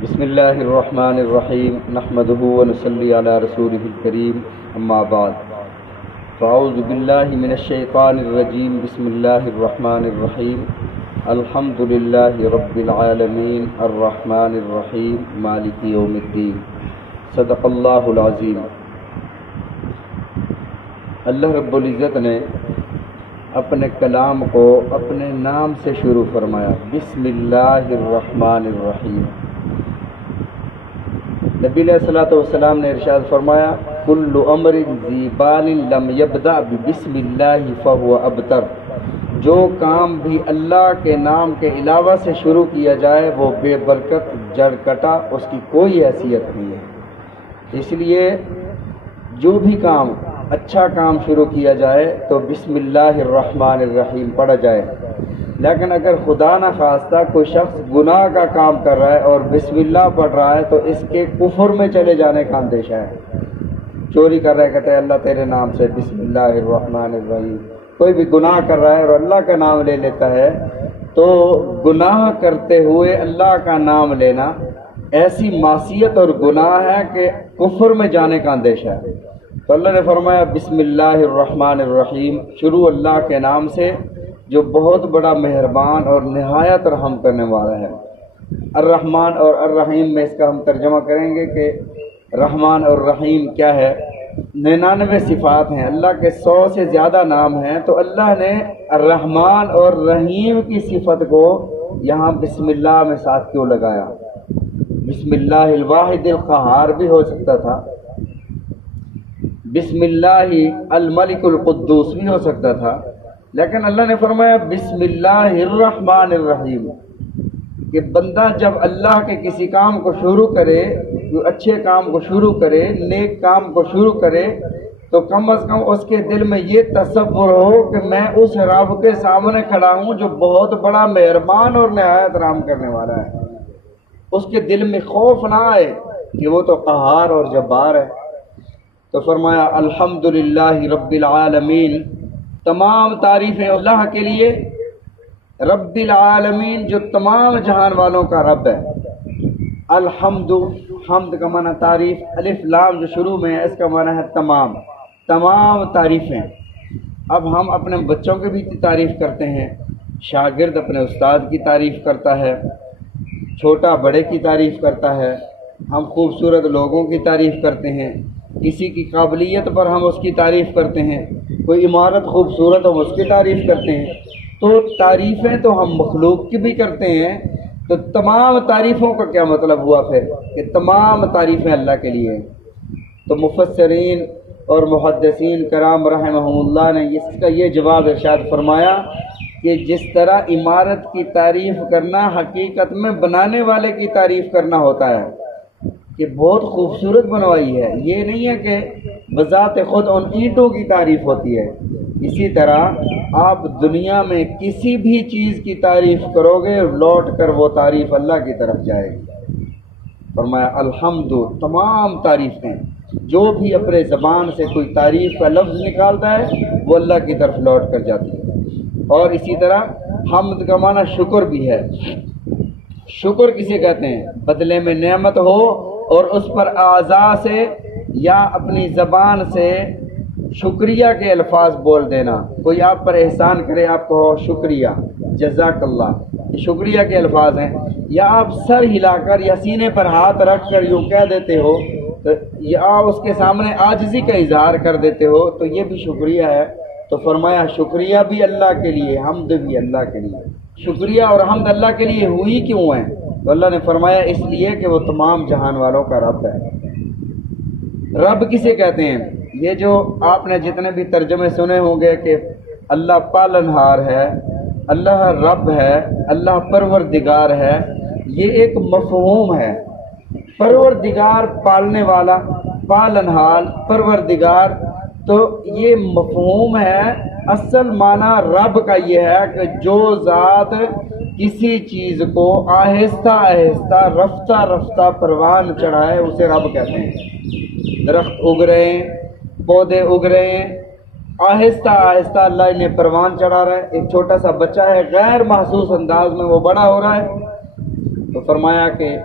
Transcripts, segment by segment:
بسم اللہ الرحمن الرحیم نحمده ونصلی علی رسوله الکریم اما بعد فاعوذ باللہ من الشیطان الرجیم بسم اللہ الرحمن الرحیم الحمد للہ رب العالمین الرحمن الرحیم مالک یوم الدین صدق اللہ العظیم۔ اللہ رب العزت نے اپنے کلام کو اپنے نام سے شروع فرمایا، بسم اللہ الرحمن الرحیم۔ نبی علیہ الصلوۃ والسلام نے ارشاد فرمایا، کل امر ذی بال لم یبدأ بسم اللہ فہو ابتر۔ جو کام بھی اللہ کے نام کے علاوہ سے شروع کیا جائے وہ بے برکت، جڑ کٹا، اس کی کوئی حیثیت نہیں ہے۔ اس لیے جو بھی کام اچھا کام شروع کیا جائے تو بسم اللہ الرحمن الرحیم پڑھا جائے، لیکن اگر خدا نہ خواستہ کوئی شخص گناہ کا کام کر رہا ہے اور بسم اللہ پڑھ رہا ہے تو اس کے کفر میں چلے جانے کا اندیشہ ہے۔ چوری کر رہا ہے، کہتے ہیں اللہ تیرے نام سے بسم اللہ الرحمن الرحیم۔ کوئی بھی گناہ کر رہا ہے اور اللہ کا نام لے لیتا ہے تو گناہ کرتے ہوئے اللہ کا نام لینا ایسی معصیت اور گناہ ہے کہ کفر میں جانے کا اندیشہ ہے۔ تو اللہ نے فرمایا بسم اللہ الرحمن الرحیم، شروع اللہ کے نام سے جو بہت بڑا مہربان اور نہایت رحم کرنے والا ہے۔ الرحمن اور الرحیم میں اس کا ہم ترجمہ کریں گے کہ رحمان اور رحیم کیا ہے۔ 99 صفات ہیں، اللہ کے 100 سے زیادہ نام ہیں، تو اللہ نے الرحمن اور رحیم کی صفت کو یہاں بسم اللہ میں ساتھ کیوں لگایا؟ بسم اللہ الواحد القہار بھی ہو سکتا تھا، بسم اللہ الملک القدوس بھی ہو سکتا تھا، لیکن اللہ نے فرمایا بسم اللہ الرحمن الرحیم، کہ بندہ جب اللہ کے کسی کام کو شروع کرے، اچھے کام کو شروع کرے، نیک کام کو شروع کرے، تو کم از کم اس کے دل میں یہ تصور ہو کہ میں اس رب کے سامنے کھڑا ہوں جو بہت بڑا مہربان اور نہایت رحم کرنے والا ہے۔ اس کے دل میں خوف نہ آئے کہ وہ تو قہار اور جبار ہے۔ تو فرمایا الحمدللہ رب العالمین، تمام تعریفیں اللہ کے لیے، رب العالمین جو تمام جہان والوں کا رب ہے۔ الحمد، حمد کا معنی تعریف، الف لام جو شروع میں ہے اس کا معنی ہے تمام، تمام تعریفیں۔ اب ہم اپنے بچوں کی بھی تعریف کرتے ہیں، شاگرد اپنے استاد کی تعریف کرتا ہے، چھوٹا بڑے کی تعریف کرتا ہے، ہم خوبصورت لوگوں کی تعریف کرتے ہیں، کسی کی قابلیت پر ہم اس کی تعریف کرتے ہیں، کوئی عمارت خوبصورت ہم اس کی تعریف کرتے ہیں۔ تو تعریفیں تو ہم مخلوق کی بھی کرتے ہیں، تو تمام تعریفوں کا کیا مطلب ہوا پھر کہ تمام تعریفیں اللہ کے لیے ہیں۔ تو مفسرین اور محدثین کرام رحمہم اللہ نے اس کا یہ جواب ارشاد فرمایا کہ جس طرح عمارت کی تعریف کرنا حقیقت میں بنانے والے کی تعریف کرنا ہوتا ہے کہ بہت خوبصورت بنوائی ہے، یہ نہیں ہے کہ بذات خود ان اینٹوں کی تعریف ہوتی ہے۔ اسی طرح آپ دنیا میں کسی بھی چیز کی تعریف کرو گے، لوٹ کر وہ تعریف اللہ کی طرف جائے گی۔ فرمایا الحمد، تمام تعریفیں، جو بھی اپنے زبان سے کوئی تعریف کا لفظ نکالتا ہے وہ اللہ کی طرف لوٹ کر جاتی ہے۔ اور اسی طرح حمد کا معنی شکر بھی ہے۔ شکر کسے کہتے ہیں؟ بدلے میں نعمت ہو اور اس پر اعضاء سے یا اپنی زبان سے شکریہ کے الفاظ بول دینا۔ کوئی آپ پر احسان کرے، آپ کو شکریہ، جزاک اللہ، یہ شکریہ کے الفاظ ہیں۔ یا آپ سر ہلا کر یا سینے پر ہاتھ رکھ کر یوں کہہ دیتے ہو، تو یا اس کے سامنے عاجزی کا اظہار کر دیتے ہو، تو یہ بھی شکریہ ہے۔ تو فرمایا شکریہ بھی اللہ کے لیے، حمد بھی اللہ کے لیے۔ شکریہ اور حمد اللہ کے لیے ہوئی کیوں ہیں؟ تو اللہ نے فرمایا اس لیے کہ وہ تمام جہان والوں کا رب ہے۔ رب کسے کہتے ہیں؟ یہ جو آپ نے جتنے بھی ترجمے سنے ہوں گے کہ اللہ پالنہار ہے، اللہ رب ہے، اللہ پروردگار ہے، یہ ایک مفہوم ہے۔ پروردگار پالنے والا، پالنہار، پروردگار، تو یہ مفہوم ہے۔ اصل معنی رب کا یہ ہے کہ جو ذات کسی چیز کو آہستہ آہستہ رفتہ رفتہ پروان چڑھائے اسے رب کہتے ہیں۔ درخت اگ رہے ہیں، پودے اگ رہے ہیں، آہستہ آہستہ اللہ انہیں پروان چڑھا رہا ہے۔ ایک چھوٹا سا بچہ ہے، غیر محسوس انداز میں وہ بڑا ہو رہا ہے۔ تو فرمایا کہ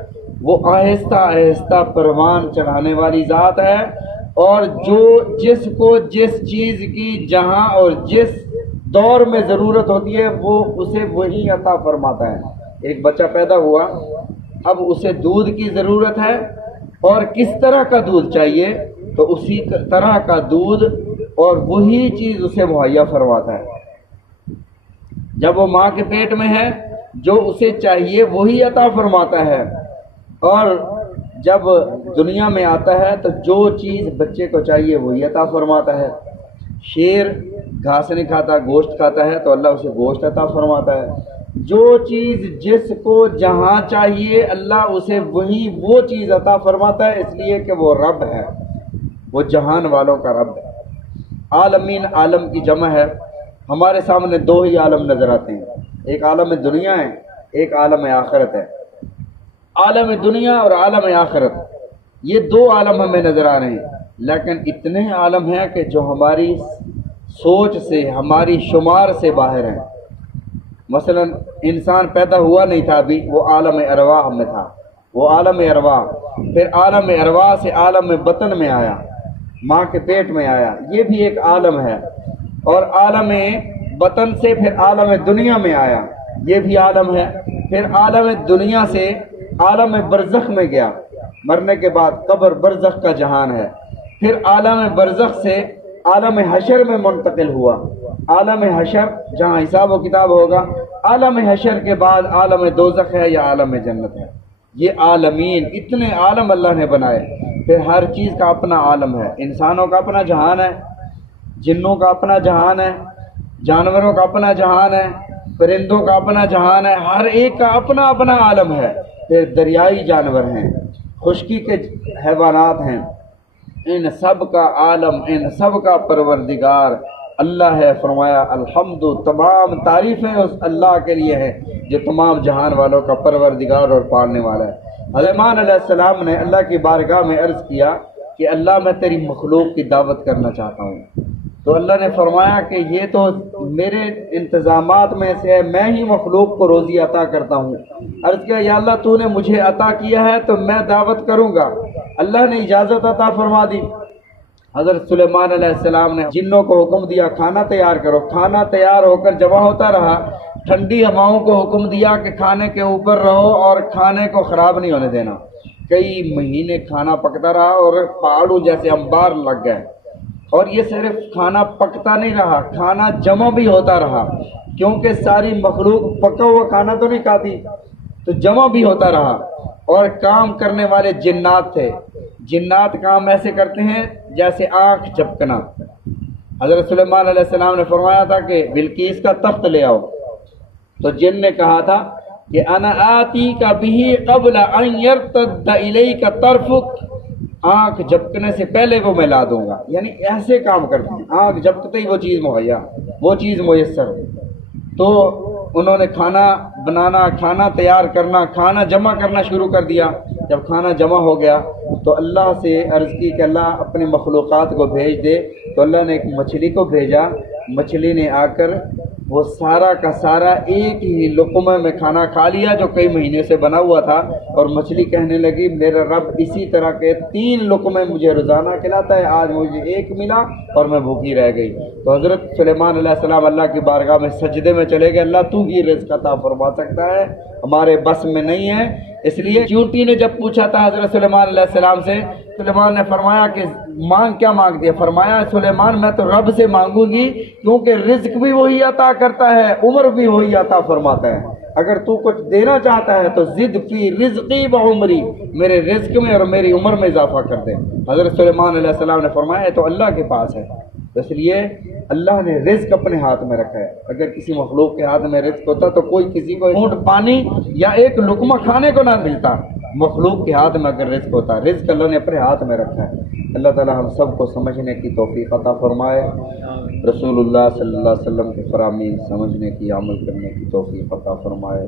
وہ آہستہ آہستہ پروان چڑھانے والی ذات ہے، اور جو جس کو جس چیز کی جہاں اور جس دور میں ضرورت ہوتی ہے وہ اسے وہی عطا فرماتا ہے۔ ایک بچہ پیدا ہوا، اب اسے دودھ کی ضرورت ہے، اور کس طرح کا دودھ چاہیے تو اسی طرح کا دودھ اور وہی چیز اسے مہیا فرماتا ہے۔ جب وہ ماں کے پیٹ میں ہے جو اسے چاہیے وہی عطا فرماتا ہے، اور جب دنیا میں آتا ہے تو جو چیز بچے کو چاہیے وہی عطا فرماتا ہے۔ شیر گھاس نہیں کھاتا، گوشت کھاتا ہے تو اللہ اسے گوشت عطا فرماتا ہے۔ جو چیز جس کو جہاں چاہیے اللہ اسے وہی وہ چیز عطا فرماتا ہے، اس لیے کہ وہ رب ہے، وہ جہان والوں کا رب ہے۔ عالمین عالم کی جمع ہے۔ ہمارے سامنے دو ہی عالم نظر آتے ہیں، ایک عالم دنیا ہے، ایک عالم آخرت ہے۔ عالم دنیا اور عالم آخرت، یہ دو عالم ہمیں نظر آ رہے ہیں، لیکن اتنے عالم ہیں کہ جو ہماری سوچ سے، ہماری شمار سے باہر ہیں۔ مثلا انسان پیدا ہوا نہیں تھا ابھی، وہ عالم ارواح میں تھا، وہ عالم ارواح، پھر عالم ارواح سے عالم بطن میں آیا، ماں کے پیٹ میں آیا، یہ بھی ایک عالم ہے، اور عالم بطن سے پھر عالم دنیا میں آیا، یہ بھی عالم ہے، پھر عالم دنیا سے عالم برزخ میں گیا، مرنے کے بعد قبر برزخ کا جہان ہے، پھر عالم برزخ سے عالم حشر میں منتقل ہوا، عالم حشر جہاں حساب و کتاب ہوگا، عالم حشر کے بعد عالم دوزخ ہے یا عالم جنت ہے۔ یہ عالمین، اتنے عالم اللہ نے بنائے، پھر ہر چیز کا اپنا عالم ہے، انسانوں کا اپنا جہان ہے، جنوں کا اپنا جہان ہے، جانوروں کا اپنا جہان ہے، پرندوں کا اپنا جہان ہے، ہر ایک کا اپنا اپنا عالم ہے۔ پھر دریائی جانور ہیں، خشکی کے حیوانات ہیں، ان سب کا عالم، ان سب کا پروردگار اللہ ہے۔ فرمایا الحمد، تمام تعریفیں اس اللہ کے لیے ہیں جو تمام جہان والوں کا پروردگار اور پالنے والا ہے۔ سلیمان علیہ السلام نے اللہ کی بارگاہ میں عرض کیا کہ اللہ میں تیری مخلوق کی دعوت کرنا چاہتا ہوں، تو اللہ نے فرمایا کہ یہ تو میرے انتظامات میں سے ہے، میں ہی مخلوق کو روزی عطا کرتا ہوں۔ عرض کیا یا اللہ تو نے مجھے عطا کیا ہے تو میں دعوت کروں گا۔ اللہ نے اجازت عطا فرما دی۔ حضرت سلیمان علیہ السلام نے جنوں کو حکم دیا کھانا تیار کرو، کھانا تیار ہو کر جمع ہوتا رہا، ٹھنڈی ہواؤں کو حکم دیا کہ کھانے کے اوپر رہو اور کھانے کو خراب نہیں ہونے دینا۔ کئی مہینے کھانا پکتا رہا اور پہاڑوں جیسے انبار لگ گئے، اور یہ صرف کھانا پکتا نہیں رہا، کھانا جمع بھی ہوتا رہا، کیونکہ ساری مخلوق پکا ہوا کھانا تو نہیں کھاتی، تو جمع بھی ہوتا رہا۔ اور کام کرنے والے جنات تھے، جنات کام ایسے کرتے ہیں جیسے آنکھ جھپکنا۔ حضرت سلیمان علیہ السلام نے فرمایا تھا کہ بلقیس کا تخت لے آؤ، تو جن نے کہا تھا کہ انا آتی کا بھی قبل ان یرتد الیک طرفک، آنکھ جھپکنے سے پہلے وہ میں لا دوں گا، یعنی ایسے کام کرتے ہیں، آنکھ جھپکتے ہی وہ چیز مہیا، وہ چیز میسر۔ تو انہوں نے کھانا بنانا، کھانا تیار کرنا، کھانا جمع کرنا شروع کر دیا۔ جب کھانا جمع ہو گیا تو اللہ سے عرض کی کہ اللہ اپنی مخلوقات کو بھیج دے، تو اللہ نے ایک مچھلی کو بھیجا، مچھلی نے آ کر وہ سارا کا سارا ایک ہی لقمے میں کھانا کھا لیا جو کئی مہینے سے بنا ہوا تھا، اور مچھلی کہنے لگی میرا رب اسی طرح کے 3 لقمے مجھے روزانہ کھلاتا ہے، آج مجھے ایک ملا اور میں بھوکی رہ گئی۔ تو حضرت سلیمان علیہ السلام اللہ کی بارگاہ میں سجدے میں چلے گئے، اللہ تو ہی رزق عطا فرما سکتا ہے، ہمارے بس میں نہیں ہے۔ اس لیے چونٹی نے جب پوچھا تھا حضرت سلیمان علیہ السلام سے، سلیمان نے فرمایا کہ مانگ کیا مانگ دیا؟ فرمایا سلیمان میں تو رب سے مانگوں گی، کیونکہ رزق بھی وہی عطا کرتا ہے، عمر بھی وہی عطا فرماتا ہے۔ اگر تو کچھ دینا چاہتا ہے تو زد فی رزقی و عمری، میرے رزق میں اور میری عمر میں اضافہ کر دے۔ حضرت سلیمان علیہ السلام نے فرمایا تو اللہ کے پاس ہے، اس لیے اللہ نے رزق اپنے ہاتھ میں رکھا ہے۔ اگر کسی مخلوق کے ہاتھ میں رزق ہوتا تو کوئی کسی کو گھونٹ پانی یا ایک لقمہ کھانے کو نہ ملتا، مخلوق کے ہاتھ میں اگر رزق ہوتا، رزق اللہ نے اپنے ہاتھ میں رکھا ہے۔ اللہ تعالی ہم سب کو سمجھنے کی توفیق عطا فرمائے، رسول اللہ صلی اللہ علیہ وسلم کے فرامین سمجھنے کی، عمل کرنے کی توفیق عطا فرمائے۔